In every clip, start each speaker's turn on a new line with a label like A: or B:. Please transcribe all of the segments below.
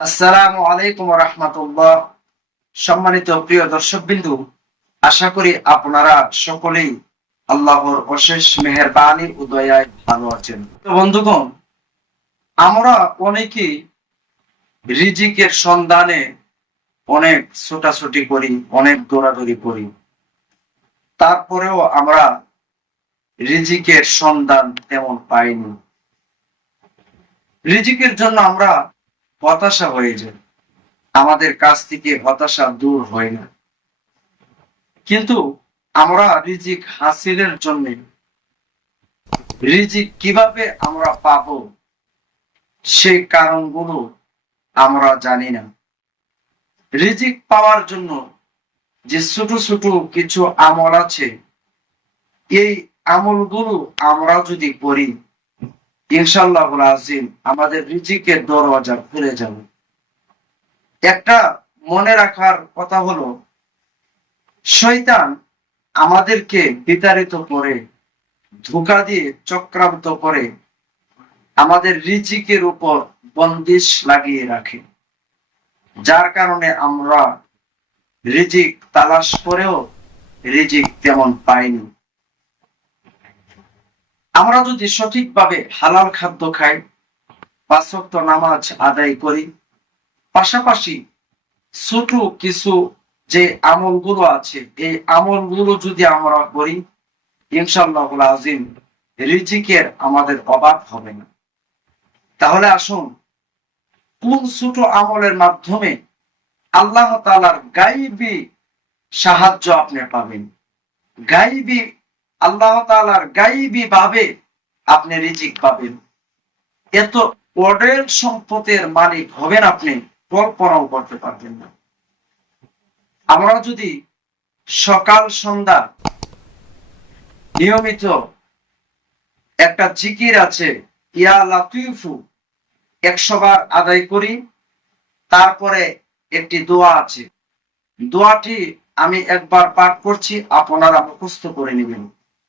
A: আসসালামু আলাইকুম রহমতুল্লাহ। সম্মানিত প্রিয় দর্শক বিন্দু আশা করি আপনারা সকলেই আল্লাহর অশেষ মেহেরবানির উদয়ায় ভালো আছেন। তো বন্ধুগণ, আমরা অনেকেই রিজিকের সন্ধানে অনেক ছোটাছুটি করি, অনেক দৌড়াদৌড়ি করি। তারপরেও আমরা রিজিকের সন্ধান তেমন পাইনি। রিজিকের জন্য আমরা হতাশা হয়ে যায়। আমাদের কাছ থেকে হতাশা দূর হয় না। কিন্তু আমরা রিজিক হাসিলের জন্য, রিজিক কীভাবে আমরা পাব সেই কারণগুলো আমরা জানি না। রিজিক পাওয়ার জন্য যে ছোট ছোট কিছু আমল আছে, এই আমলগুলো আমরা যদি করি ইনশাল্লাহ আজিম আমাদের রিজিকের দরওয়াজা খুলে যাবে। একটা মনে রাখার কথা হলো, শয়তান আমাদেরকে বিতাড়িত করে, ধোকা দিয়ে চক্রান্ত করে আমাদের রিজিকের উপর বন্দিশ লাগিয়ে রাখে। যার কারণে আমরা রিজিক তালাশ করেও রিজিক তেমন পাইনি। আমরা যদি সঠিকভাবে হালাল খাদ্য খাই পাঁচক্ত নামাজ আদায় করি, পাশাপাশি ছোট কিছু যে আমলগুলো আছে, এই আমলগুলো যদি আমরা করি ইনশাল্লাহ আজিম রিজিকের আমাদের অভাব হবে না। তাহলে আসুন, কোন ছোট আমলের মাধ্যমে আল্লাহ তালার গাইবি সাহায্য আপনি পাবেন? গাইবি আল্লাহ তালার গাইবি ভাবে আপনি রিজিক পাবেন। এত অডেল সম্পদের মালিক হবেন আপনি, কল্পনাও করতে পারবেন না। আমরা যদি সকাল, সন্ধ্যা নিয়মিত একটা জিকির আছে, ইয়া লাতিফু, একশো বার আদায় করি, তারপরে একটি দোয়া আছে। দোয়াটি আমি একবার পাঠ করছি, আপনারা মুখস্থ করে নেবেন।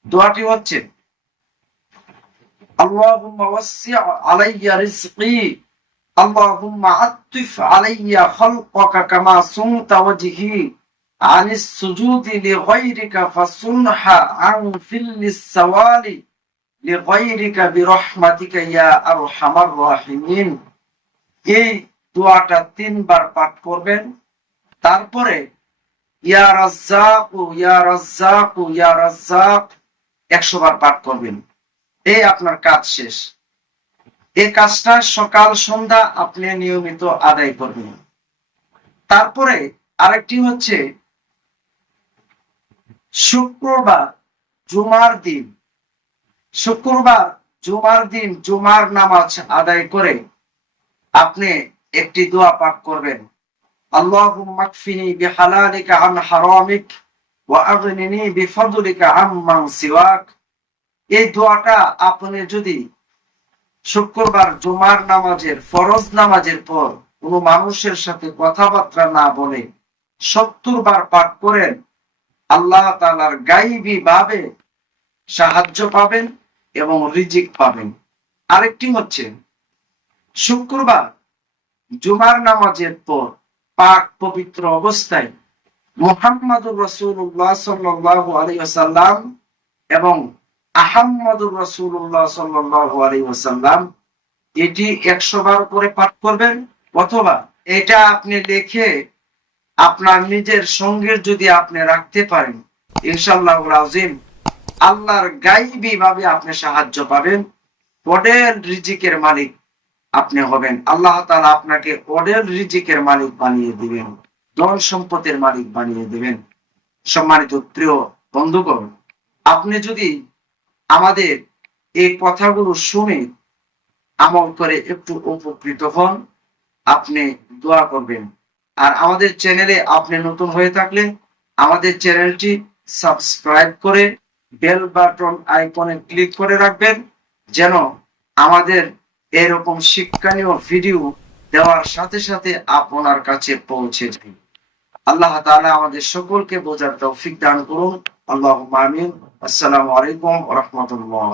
A: দোয়াটি হচ্ছে, আল্লাহুম্মা ওয়াসসি' আলাইয়া রিজকি, আল্লাহুম্মা আত্তিফ আলাইয়া খালকাকা কামা ওয়াজহি, আনিস সুজুদি লিগাইরিকা ফাসুনহা আন সাওয়ালি লিগাইরিকা বিরহমাতিকা ইয়া আরহামার রাহিমিন। এই দোয়াটা তিনবার পাঠ করবেন, তারপরে, ইয়া রাজ্জাক ইয়া রাজ্জাক ইয়া রাজ্জাক একশো বার পাঠ করবেন। এই আপনার কাজ শেষ। এই কাজটা সকাল, সন্ধ্যা আপনি নিয়মিত আদায় করবেন। তারপরে আরেকটি হচ্ছে শুক্রবার, জুমার দিন। শুক্রবার, জুমার দিন, জুমার নামাজ আদায় করে আপনি একটি দোয়া পাঠ করবেন। আল্লাহ মাকফিনি বেহালিক আন হারামিক। এই দোয়াটা আপনি যদি শুক্রবার জুমার নামাজের, ফরজ নামাজের পর কোন মানুষের সাথে কথাবার্তা না বলে সত্তর বার পাঠ করেন, আল্লাহ তালার গাইবি ভাবে সাহায্য পাবেন এবং রিজিক পাবেন। আরেকটি হচ্ছে, শুক্রবার জুমার নামাজের পর পাক পবিত্র অবস্থায় মোহাম্মদুর রসুল্লাহ সাল্লাহ আলী আসাল্লাম এবং আহাম্মদুর রসুল্লাহ সাল্লাহ আলী আসাল্লাম এটি একশো বার করে পাঠ করবেন, অথবা এটা আপনি লিখে আপনার নিজের সঙ্গের যদি আপনি রাখতে পারেন ইনশাল্লাহ আজিম আল্লাহর গাইবি ভাবে আপনি সাহায্য পাবেন পডেল রিজিকের মালিক আপনি হবেন। আল্লাহ তালা আপনাকে অডেল রিজিকের মালিক বানিয়ে দিবেন। ধন সম্পদের মালিক বানিয়ে দিবেন। সম্মানিত প্রিয় বন্ধুগণ, আপনি যদি আমাদের এই কথাগুলো শুনে আমল করে একটু উপকৃত হন, আপনি দোয়া করবেন। আর আমাদের চ্যানেলে আপনি নতুন হয়ে থাকলে আমাদের চ্যানেলটি সাবস্ক্রাইব করে বেল বাটন আইকনে ক্লিক করে রাখবেন, যেন আমাদের এরকম শিক্ষণীয় ভিডিও দেওয়ার সাথে সাথে আপনার কাছে পৌঁছে যায়। আল্লাহ তাআলা আমাদের সকলকে বোঝার তৌফিক দান করুন আল্লাহ আমিন আসসালামু আলাইকুম রহমতুল্লাহ